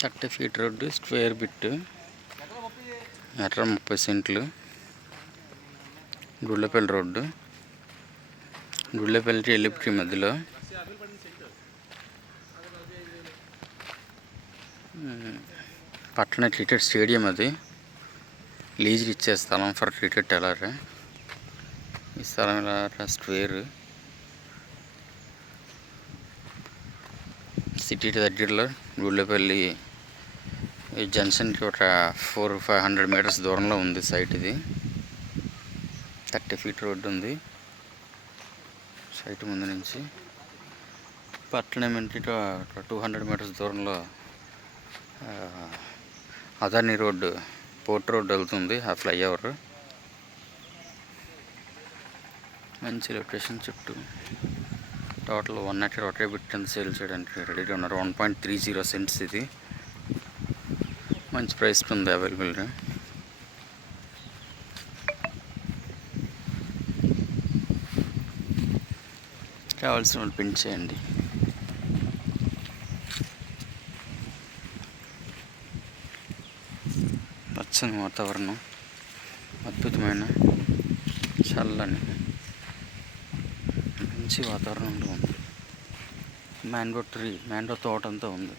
30 feet road, square bit, ఎకరా 30 సెంట్లు. Gullapalli road, Gullapalli ఎల్లిపుట్టి మధ్యలో. పట్టణ క్రికెట్ స్టేడియం అది. లీజుకి ఇచ్చే స్థలం ఫర్ క్రికెట్. అలాగే ఈ స్థలం ఇలా స్క్వేర్. సిటీ దగ్గరలో గుళ్ళపల్లి జంక్షన్కి ఒక 400-500 మీటర్స్ దూరంలో ఉంది సైట్ ఇది. 30 ఫీట్ రోడ్డు ఉంది సైట్ ముందు నుంచి. పట్టణం ఇంటి 200 మీటర్స్ దూరంలో అదాని రోడ్డు, పోర్ట్ రోడ్డు వెళ్తుంది, ఆ ఫ్లైఓవర్. మంచి లొకేషన్. చుట్టూ టోటల్ 1 ఎకర్ ఒకే బిట్ కింద సేల్ చేయడానికి రెడీగా ఉన్నారు. 1.30 సెంట్స్ ఇది. మంచి ప్రైస్ ఉంది అవైలబుల్గా. కావాల్సిన వాళ్ళు పిన్ చేయండి. పచ్చని వాతావరణం, అద్భుతమైన చల్లని మంచి వాతావరణంలో ఉంది. మ్యాంగో తోట అంతా ఉంది.